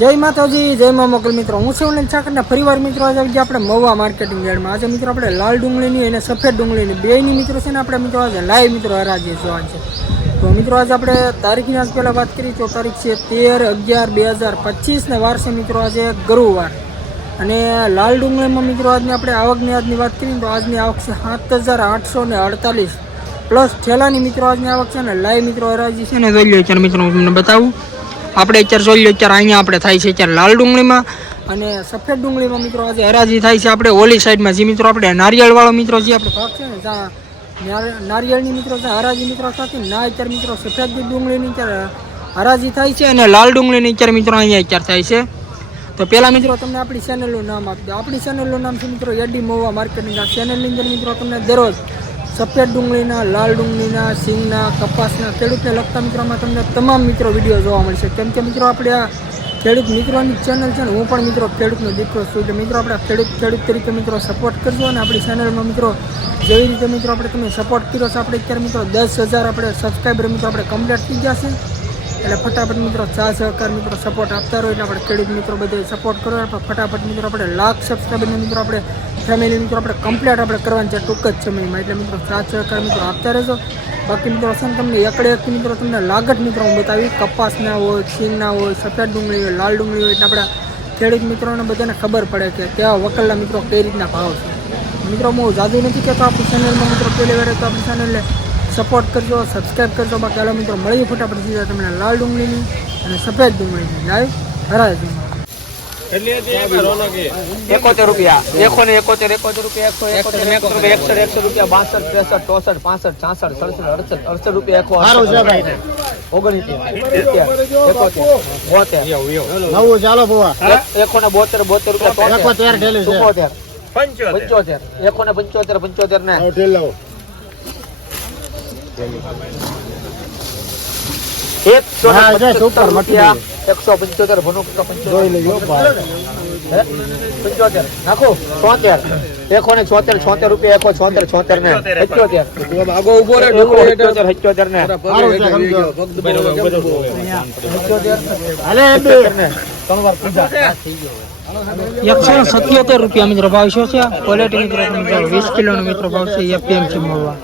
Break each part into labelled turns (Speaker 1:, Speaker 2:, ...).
Speaker 1: જય માતાજી, જય મા મોકલ મિત્રો. હું છું ઓનલાઈન ચાકરના ફરીવાર મિત્રો આજે આવી આપણે મવા માર્કેટિંગ યાર્ડમાં. આજે મિત્રો આપણે લાલ ડુંગળીની અને સફેદ ડુંગળીની બેયની મિત્રો છે ને આપણે મિત્રો આજે લાઈવ મિત્રો હરાજી જોવા છે તો મિત્રો આજે આપણે તારીખની આજ પહેલાં વાત કરી તો તારીખ છે તેર અગિયાર બે હજાર પચીસને વાર મિત્રો આજે ગુરુવાર. અને લાલ ડુંગળીમાં મિત્રો આજની આપણે આવકની આજની વાત કરીએ તો આજની આવક છે સાત હજાર આઠસો ને અડતાલીસ. પ્લસ ઠેલાની મિત્રો આજની આવક છે ને લાઈવ મિત્રો હરાજી છે ને મિત્રો બતાવું. આપણે અત્યારે જોઈ લો અત્યારે અહીંયા આપણે થાય છે, અત્યારે લાલ ડુંગળીમાં. અને સફેદ ડુંગળીમાં મિત્રો આજે હરાજી થાય છે આપણે ઓલી સાઈડમાં. જે મિત્રો આપણે નારિયેળવાળો મિત્રો જે આપણે ભાગ છે ને જ્યાં નારિયેળની મિત્રો ત્યાં હરાજી મિત્રો સાથે, ના અત્યારે મિત્રો સફેદ ડુંગળીની અત્યારે હરાજી થાય છે અને લાલ ડુંગળીની અત્યારે મિત્રો અહીંયા અત્યારે થાય છે. તો પહેલાં મિત્રો તમને આપણી ચેનલનું નામ આપી દો આપણી ચેનલનું નામ છે મિત્રો એડી મોવા માર્કેટિંગ. આ ચેનલની અંદર મિત્રો તમને દરરોજ સફેદ ડુંગળીના, લાલ ડુંગળીના, સિંગના, કપાસના ખેડૂતને લગતા મિત્રોમાં તમને તમામ મિત્રો વીડિયો જોવા મળશે. કેમ કે મિત્રો, આપણે આ ખેડૂત મિત્રોની ચેનલ છે ને, હું પણ મિત્રો ખેડૂતનો દીકરો છું. એટલે મિત્રો, આપણે ખેડૂત ખેડૂત તરીકે મિત્રો સપોર્ટ કરજો અને આપણી ચેનલમાં મિત્રો, જેવી રીતે મિત્રો, આપણે તમે સપોર્ટ કર્યો છે, આપણે અત્યારે મિત્રો દસ હજાર આપણે સબસ્ક્રાઈબર મિત્રો, આપણે કમ્પ્લીટ થઈ ગયા છે. એટલે ફટાફટ મિત્રો ચા સહકાર મિત્રો સપોર્ટ આપતા રહો એટલે આપણે ખેડૂત મિત્રો બધે સપોર્ટ કરો એટલે ફટાફટ મિત્રો આપણે લાખ સબસ્ક્રાઈબરને મિત્રો આપણે ફેમિલી મિત્રો આપણે કમ્પ્લીટ આપણે કરવાની છે, ટૂંક જ સમયમાં. એટલે મિત્રો ચા સહકાર મિત્રો આપતા રહેશો બાકી મિત્રો છે તમને એકડે એક મિત્રો તમને લાગત મિત્રો હું બતાવી કપાસના હોય છીંગના હોય, સફેદ ડુંગળી હોય, લાલ ડુંગળી હોય, એટલે આપણા ખેડૂત મિત્રોને બધાને ખબર પડે કે કેવા વકલના મિત્રો કઈ રીતના ભાવ છે. મિત્રો હું જાદુ નથી કહેતો, આપણી ચેનલમાં મિત્રો પહેલી વાર તો આપણી ચેનલને સપોર્ટ કરજો સબસ્ક્રાઈબ કરજો. બાકી હાલો મિત્રો મળીએ ફટાફટ સીધા તમને લાલ ડુંગળીની અને સફેદ ડુંગળીની લાઈવ હરાજ
Speaker 2: એકોતેર રૂપિયા. એકો ને એકોતેર એકોતેર રૂપિયા એકસો એકોતેર એકસો રૂપિયા એકસઠ એકસો રૂપિયા બાસઠ ત્રેસઠ ચોસઠ પાસઠ છાસઠ સડસઠ અડસઠ અડસઠ રૂપિયા એકો ઓગણીસ એકોતેર બોતેર.
Speaker 3: નવું ચાલો બુવા
Speaker 2: એકો ને બોતેર બોતેર રૂપિયા
Speaker 3: એકોતેર ઢેલી છે.
Speaker 2: ચુમ્મોતેર પંચોતેર. એકો ને પંચોતેર પંચોતેર ને.
Speaker 3: આવો ઢેલ લાવો.
Speaker 2: એકસો પંચોતેર પંચોતેર. નાખો. છોતેર. એકો ને છોતેર છોતેર રૂપિયા એકો છોતેર છોતેર ને.
Speaker 3: આગો
Speaker 2: ઊભો ત્રણ વાર પૂજા.
Speaker 1: એકસો સત્યોતેર રૂપિયા મિત્રો ભાવ શું છે ક્વોલિટી મિત્રો મિત્રો વીસ કિલોનો મિત્રો ભાવ છે એપીએમસી મળવા.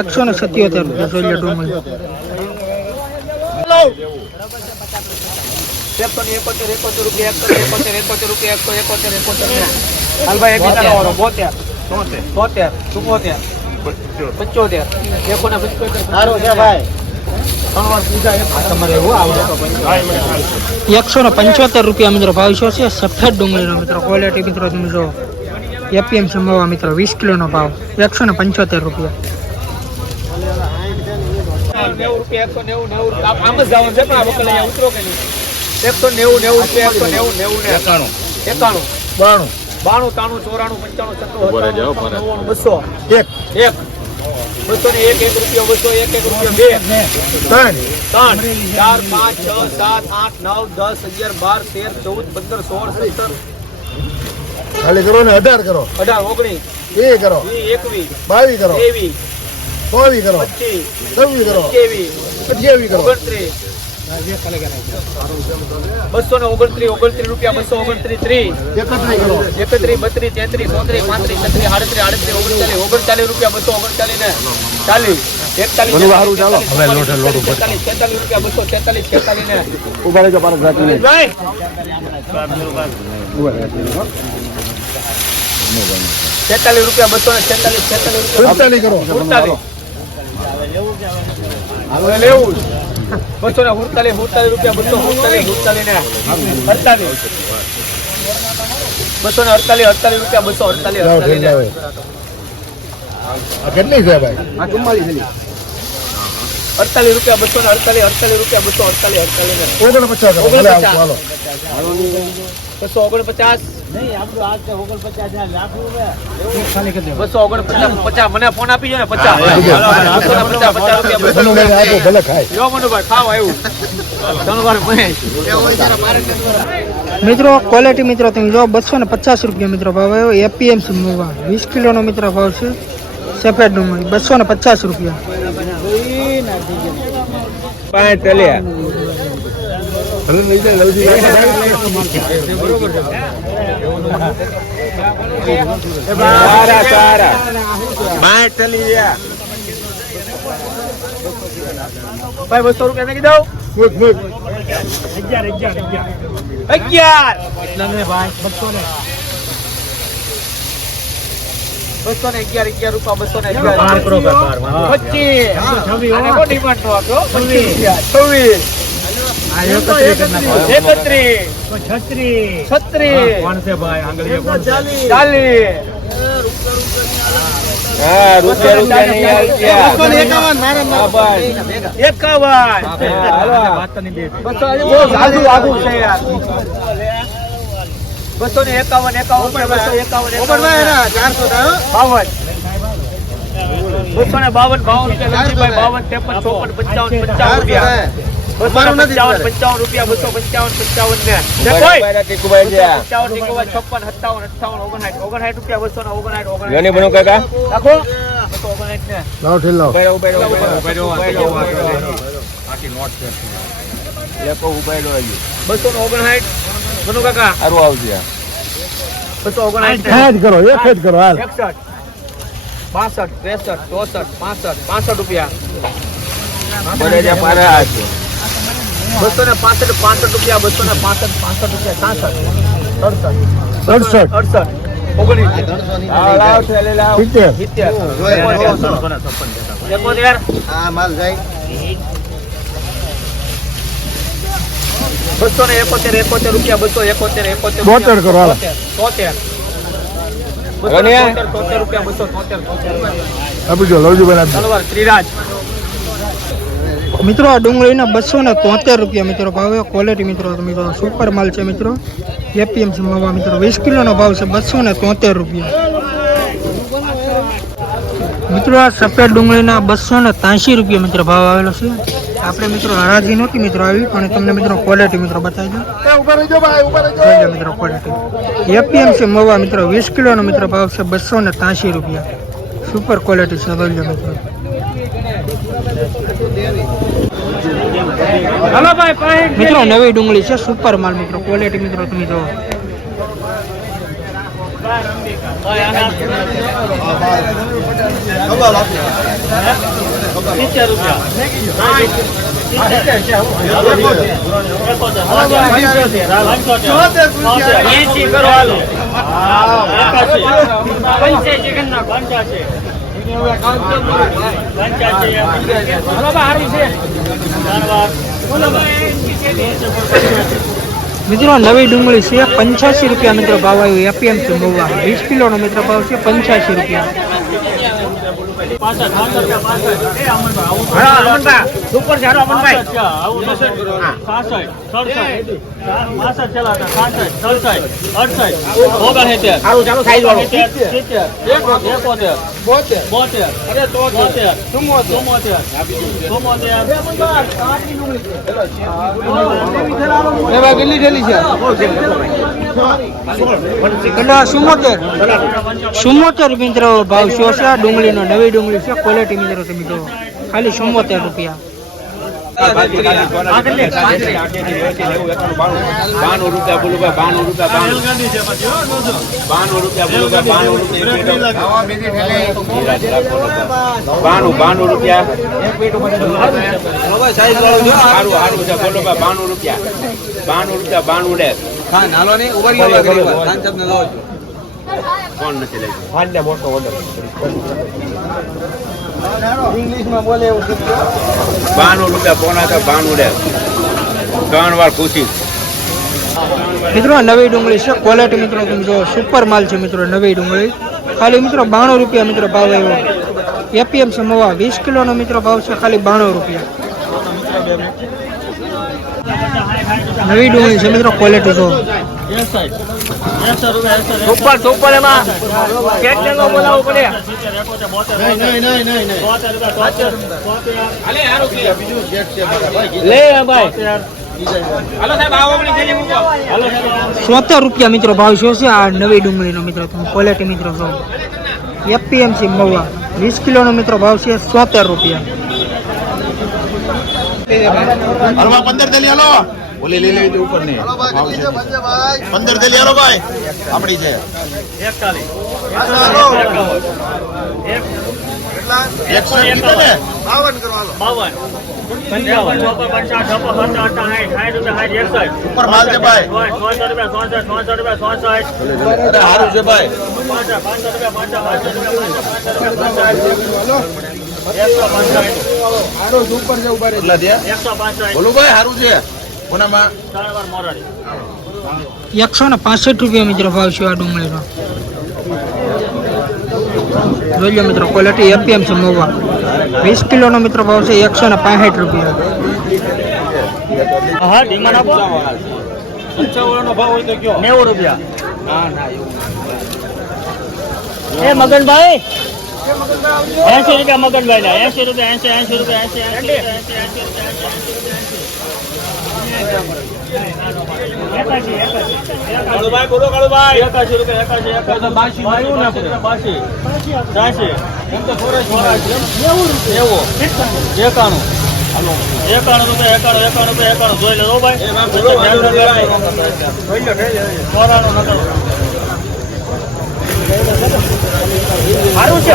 Speaker 1: એકસો ને સત્યોતેર રૂપિયા જોઈ લો ડુંગળી
Speaker 2: એકસો ને એકોતેર એકોતેર રૂપિયા એકસો ને એકોતેર એકોતેર રૂપિયા એકસો એકોતેર એકોતેર. ને હાલભાઈ વાળો બોતેર. તોતેર ચુમ્મોતેર પંચોતેર. એકો ને પંચોતેર.
Speaker 3: સારું છે ભાઈ.
Speaker 1: એકસો ને પંચોતેર રૂપિયા મિત્રો ભાવ શું છે સફેદ ડુંગળીનો મિત્રો ક્વોલિટી મિત્રો તમે જો એપીએમસી મળવા મિત્રો વીસ કિલોનો ભાવ એકસો ને પંચોતેર રૂપિયા
Speaker 2: એકસો નેવું નેવું રૂપિયા. આમ જ જવાનું છે પણ આ વખતે અહીંયા ઉતરો કે નહીં એકસો નેવું નેવું નેવું નેવું ને એકાણું એકાણું
Speaker 3: બાણું
Speaker 2: બાણું ત્રાણું ચોરાણું પંચાણું સત્તાણું બસો
Speaker 3: એક
Speaker 2: એક બસો ને એક એક રૂપિયો બસો એક એક રૂપિયો બે.
Speaker 3: ત્રણ.
Speaker 2: ત્રણ. ચાર પાંચ છ સાત આઠ નવ દસ અગિયાર બાર તેર ચૌદ પંદર સોળ સત્તર.
Speaker 3: ખાલી કરો ને અઢાર કરો.
Speaker 2: અઢાર ઓગણીસ.
Speaker 3: એ કરો.
Speaker 2: એકવીસ.
Speaker 3: બાવીસ કરો.
Speaker 2: ત્રેવીસ.
Speaker 3: ચોવીસ કરો.
Speaker 2: પચીસ.
Speaker 3: છવ્વીસ કરો. અઠ્યાવીસ કરો.
Speaker 2: ઓગણત્રીસ. બસો ને ઓગણત્રીસ ઓગણત્રીસ રૂપિયા બસો ઓગણત્રીસ ત્રીસ
Speaker 3: એકત્રીસ
Speaker 2: એકત્રીસ બત્રીસ તેત્રીસ ચોત્રીસ પાંત્રીસ છત્રીસ આડત્રીસ આડત્રીસ ઓગણચાલીસ ઓગણચાલીસ રૂપિયા બસો ઓગણચાલીસ ને ચાલીસ છેતાલીસ રૂપિયા બસો ને છેતાલીસ છેતાલીસ રૂપિયા લેવું બસો ને સુડતાલીસ સુડતાલીસ રૂપિયા બસો સુડતાલીસ સુડતાલીસ ને અડતાલીસ. બસો ને અડતાલીસ અડતાલીસ રૂપિયા બસો અડતાલીસ અડતાલીસ ને
Speaker 3: કેટલી છે ભાઈ?
Speaker 2: અડતાલીસ રૂપિયા બસો ને અડતાલીસ અડતાલીસ રૂપિયા બસો અડતાલીસ અડતાલીસ ને.
Speaker 3: ઓગણપચાસ હાલો.
Speaker 2: બસો ઓગણપચાસ. બસો ઓગણપચાસ પચાસ મને ફોન આપી ને પચાસ. રૂપિયા ખાવ આવ્યું
Speaker 1: મિત્રો ક્વોલિટી મિત્રો તમે જો બસો ને પચાસ રૂપિયા મિત્રો ભાવ આવ્યો. એપીએમસી મળવા વીસ કિલોનો મિત્રો ભાવ છે. સફેદ ડુંગળી બસો ને પચાસ રૂપિયા.
Speaker 2: પાંચ ટલ્યા
Speaker 3: ભલે લઈ જાય લવજી
Speaker 2: સારા સારા બાય ચલી ગયા ભાઈ બસો રૂપિયા નાખી દઉં
Speaker 3: મૂક મૂક
Speaker 2: અગિયાર બસો ને અગિયાર અગિયાર રૂપિયા બસો ને અગિયાર. પચીસ નો છવ્વીસ. બસો. ને એકાવન એકાવન બસો એકાવન બાવન. બસો ને બાવન બાવન બાવન ત્રેપન ચોપન પંચાવન પંચાવન રૂપિયા. પંચાવન પંચાવન રૂપિયા બસો પંચાવન પંચાવન ને. પંચાવન છપ્પન સત્તાવન અઠાવન ઓગણસાઠ. ઓગણસાઠ રૂપિયા બસો ને ઓગણસાઠ બસો ને. કાકા. બસો
Speaker 3: કરો એક કરો હાલ.
Speaker 2: એકસઠ બાસઠ ત્રેસઠ ચોસઠ પાસઠ પાસઠ રૂપિયા. બસો ને પાસઠ પાસઠ રૂપિયા બસો ને પાસઠ પાસઠ રૂપિયા સાસઠ અડસઠ
Speaker 3: અડસઠ
Speaker 2: અડસઠ ઓગણીસ
Speaker 3: સિત્તેર.
Speaker 2: સિત્તેર. એકોતેર. બસો ને એકોતેર એકોતેર રૂપિયા બસો એકોતેર એકોતેર
Speaker 3: બોતેર કરો,
Speaker 2: તોતેર તોતેર. તોતેર રૂપિયા બસો તોતેર તોતેર
Speaker 3: આપી દો લવજીભાઈ આપી દો
Speaker 2: તલવાર ત્રિરાજ.
Speaker 1: મિત્રો આ ડુંગળીના બસો ને તોતેર રૂપિયા મિત્રો ભાવ. ક્વોલિટી મિત્રો મિત્રો સુપર માલ છે મિત્રો. એપીએમસી મવા મિત્રો. વીસ કિલોનો ભાવ છે બસો ને તોતેર રૂપિયા. મિત્રો આ સફેદ ડુંગળીના બસો ને ત્યાંસી રૂપિયા મિત્રો ભાવ આવેલો છે. આપણે મિત્રો હરાજી નહોતી મિત્રો આવી પણ તમને મિત્રો ક્વોલિટી મિત્રો બતાવી લો મિત્રો ક્વોલિટી એપીએમસી મવા મિત્રો. વીસ કિલોનો મિત્રો ભાવ છે બસો ને ત્યાંસી રૂપિયા. સુપર ક્વોલિટી છે લો મિત્રો મિત્રો નવી ડુંગળી છે સુપર માલ મિત્રો. ક્વોલિટી મિત્રો તમે જો મિત્રો નવી ડુંગળી છે. પંચ્યાસી રૂપિયા મિત્રો ભાવ આવ્યો. એપીએમસી મહુવા વીસ કિલોનો મિત્રો ભાવ છે પંચ્યાસી રૂપિયા.
Speaker 2: સુપર છે હાલો અમનભાઈ સારું ચાલો સાઈઝ વાળો. અરે તો કેટલી થેલી છે?
Speaker 1: એટલે સુમોતેર સુમોતેર મિત્રો ભાવ શું છે? ડુંગળીનો નવી ડુંગળી છે? ક્વોલિટી મિત્રો તમે ખાલી સુમોતેર રૂપિયા.
Speaker 2: બાણું રૂપિયા બોલું ભાઈ બાણું રૂપિયા બાણું રૂપિયા બોલું. ભાઈ બાણું રૂપિયા બાણું બાણું રૂપિયા સારું સારું છે બોલો ભાઈ બાણું રૂપિયા બાણું રૂપિયા બાણું લે કોણ નથી લઈ? મોટો ઓર્ડર બાણું રૂપિયા પોણા હતા બાણું ત્રણ વાર
Speaker 1: મિત્રો નવી ડુંગળી છે. ક્વોલિટી મિત્રો તમે જો સુપર માલ છે મિત્રો નવી ડુંગળી. ખાલી મિત્રો બાણું રૂપિયા મિત્રો ભાવ આવ્યો. એપીએમ મવા. વીસ કિલોનો મિત્રો ભાવ છે ખાલી બાણું રૂપિયા. નવી ડુંગળી છે મિત્રો ક્વોલિટી જો
Speaker 2: સુપર સુપર એમાં કેટલો બોલાવવો પડે. લે ભાઈ. હાલો સાહેબ આવો આપણી થેલી મૂકો.
Speaker 1: સોતેર રૂપિયા મિત્રો ભાવ શું છે? આ નવી ડુંગળીનો મિત્રો તમે ક્વોલિટી મિત્રો ભાવ એપીએમસી મવા વીસ કિલોનો મિત્રો ભાવ છે સોતેર રૂપિયા.
Speaker 3: પંદર
Speaker 4: ઓલી લઈ લેવી ઉપરની પંદર થેલી હાલો ભાઈ આપડી છે એકસો એક કીધું ને ઉપર માલ છે ભાઈ સારું છે ભાઈ કેટલા થયા બોલું ભાઈ સારું છે
Speaker 1: એકસો ને પાસઠ રૂપિયા મિત્રો ભાવ છે આ ડુંગળીનો. જોઈ લો મિત્રો ક્વોલિટી એપીએમ છે મોવા વીસ કિલોનો મિત્રો ભાવ છે એકસો ને પાસઠ રૂપિયા.
Speaker 5: હા ડીમાં આપો નેવું રૂપિયા. એ મગનભાઈ? એસી રૂપિયા મગનભાઈ ના એસી રૂપિયા એસી એસી રૂપિયા એસી એસી એસી એસી એકાશી રૂપિયા એકાશી એકાશી બાસી બાસી ત્યાંસી નેવું એકાણું રૂપિયા એકાણું એકાણું રૂપિયા એકાણું જોઈ સારું છે.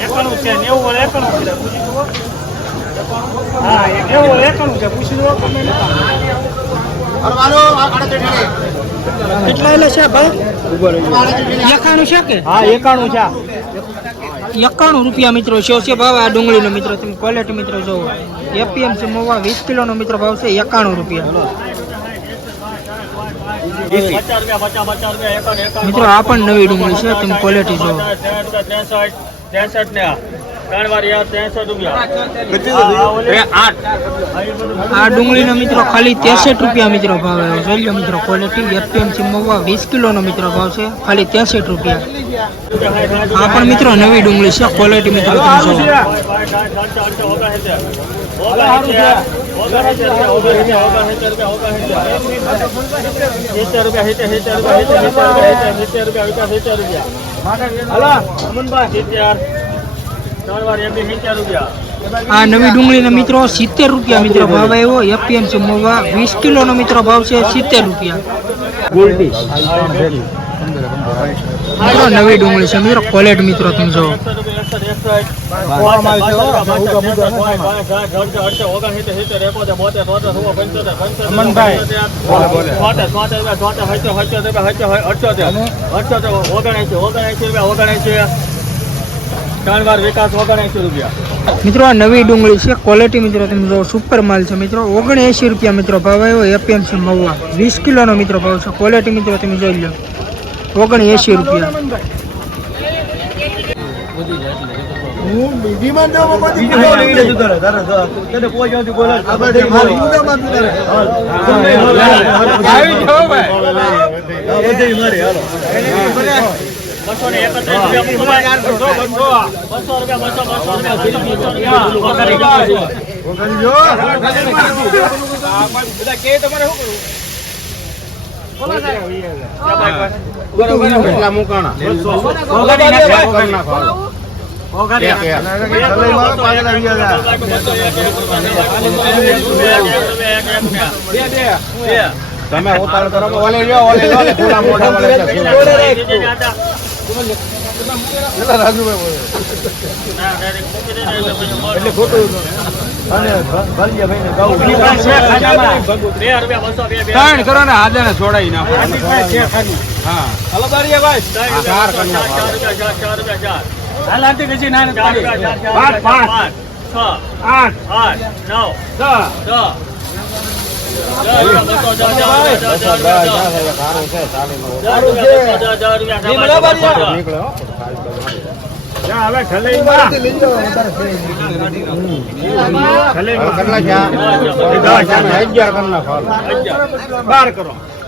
Speaker 5: એકાણું છે નેવું વાળા એકાણું છે પૂછી જુઓ. હા એ નેવું વાળા એકાણું છે પૂછી જુઓ તમે
Speaker 1: કેટલા એટલે છે ભાઈ એકાણું છે કે
Speaker 5: હા એકાણું છે
Speaker 1: એકાણું રૂપિયા મિત્રો છે છે ભાવ આ ડુંગળીનો મિત્રો, તમે ક્વોલિટી મિત્રો જોવો એપીએમસી મોવા વીસ કિલોનો મિત્રો ભાવ છે, એકાણું રૂપિયા
Speaker 5: પચાસ રૂપિયા પચાસ પચાસ રૂપિયા એકાણું એકાણું
Speaker 1: મિત્રો આ પણ નવી ડુંગળી છે તમે ક્વોલિટી
Speaker 5: જો
Speaker 1: આ. ડુંગળીનો મિત્રો ખાલી ત્રેસઠ રૂપિયા મિત્રો ભાવ આવ્યો જોઈ લો મિત્રો ક્વોલિટી એપીએમસી મોવા વીસ કિલોનો મિત્રો ભાવ છે ખાલી ત્રેસઠ રૂપિયા. આ પણ મિત્રો નવી ડુંગળી છે ક્વોલિટી મિત્રો તમે જોવો આ નવી ડુંગળીના મિત્રો સિત્તેર રૂપિયા મિત્રો ભાવ આવ્યો. એપીએમ સમોવા વીસ કિલોનો મિત્રો ભાવ છે સિત્તેર રૂપિયા. મિત્રો નવી ડુંગળી છે મિત્રો. કોલેટ મિત્રો તમે જોવો
Speaker 5: ત્રણ વિકાસ ઓગણએંસી રૂપિયા
Speaker 1: મિત્રો આ નવી ડુંગળી છે ક્વોલિટી મિત્રો તમે સુપર માલ છે મિત્રો ઓગણએંસી રૂપિયા મિત્રો ભાવ આવ્યો એપીએમસી મહુવા વીસ કિલોનો મિત્રો ભાવ છે ક્વોલિટી મિત્રો તમે જોઈ લો ઓગણએંસી રૂપિયા
Speaker 6: હું બીજીમાં જાઉં બાબા બીજી લઈ લેજો તારે તારે આ બધે મારી ઉદામાં તું તારે આવી જાઓ ભાઈ આ બધે મારી. હાલો.
Speaker 5: બસો ને એકત્રીસ રૂપિયા બસો રૂપિયા બસો બસો રૂપિયા. બસો રૂપિયા.
Speaker 6: વગાડી જો
Speaker 4: કેટલા મુકાણા
Speaker 6: સલાઈમાં પાછળ આવી ગયા
Speaker 4: તમે ઉતાર કરો ઓલે લ્યો ઓલે લ્યો ને ખુલ્લા મોઢા વાળા
Speaker 6: રાજુભાઈ એટલે ખોટું અને ભાલિયા ભાઈને ગાવું
Speaker 5: ત્રણ કરો ને હાજર ને છોડાવી નાખો હા
Speaker 6: હલો બારીયા ભાઈ
Speaker 4: ચાર કરી નાખો.
Speaker 5: હાલ આંટી કશી ના નથી પાંચ પાંચ છ આઠ આઠ નવ દસ. બાર કરો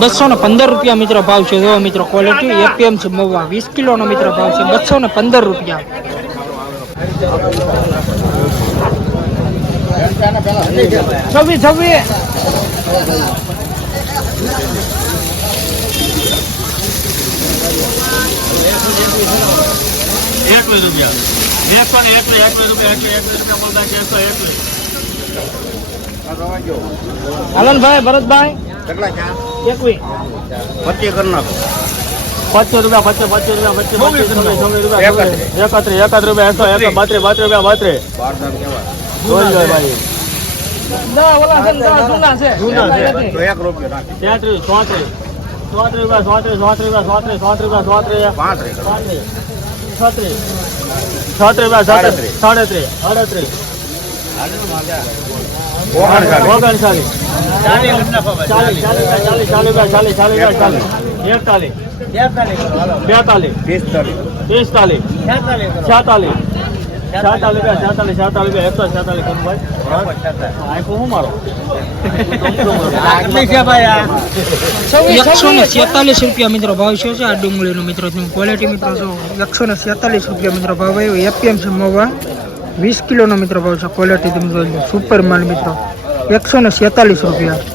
Speaker 3: બસો
Speaker 1: ને પંદર રૂપિયા મિત્ર ભાવ છે. જો મિત્ર ક્વોલિટી એપીએમ છે મવા વીસ કિલો નો મિત્રો ભાવ છે. બસો ને પંદર રૂપિયા. છવ્વીસ છવ્વીસ. Thank you.
Speaker 5: એકવીસ રૂપિયા એકસો ને એકવીસ એકવીસ રૂપિયા એકવીસ એકવીસ રૂપિયા મળતા છે એકસો એકવીસ
Speaker 1: હલનભાઈ ભરતભાઈ એકવીસ
Speaker 3: પચીસ કરી નાખો
Speaker 5: પચીસ રૂપિયા પચીસ પચીસ રૂપિયા પચીસ પચીસ રૂપિયા છવ્વીસ રૂપિયા એકત્રીસ એકત્રીસ રૂપિયા એકસો એકસો બત્રીસ બત્રીસ રૂપિયા બત્રીસ જોઈ લો ભાઈ
Speaker 3: એક રૂપિયા નાખી
Speaker 5: તેત્રીસ ચોત્રીસ ચોત્રીસ રૂપિયા ચોત્રીસ ચોત્રીસ રૂપિયા ચોત્રીસ ચોત્રીસ રૂપિયા ચોત્રીસ
Speaker 3: પાંત્રીસ
Speaker 5: પાંત્રીસ છત્રીસ છત્રીસ બાર સાડત્રીસ સાડત્રીસ અડત્રીસ ઓગણચાલીસ ચાલીસ ચાલીસ ચાલીસ ચાલીસ ચાલીસ ચાલીસ એકતાલીસ બેતાલીસ
Speaker 3: પિસ્તાલીસ
Speaker 5: પિસ્તાલીસ છેતાલીસ રૂપિયા છેતાલીસ છેતાલીસ રૂપિયા એકસો છેતાલીસ કરું ભાઈ. આખું શું મારો?
Speaker 1: એકસો ને સેતાલીસ રૂપિયા મિત્રો ભાવ છે આ ડુંગળીનો મિત્રો. તમે ક્વોલિટી મિત્રો જો એકસો ને છેતાલીસ રૂપિયા મિત્રો ભાવ આવ્યો. એપીએમ છે મવા. વીસ કિલોનો મિત્રો ભાવ છે ક્વોલિટી તમે જોઈ લો. સુપર માલ મિત્રો. એકસો ને છેતાલીસ રૂપિયા.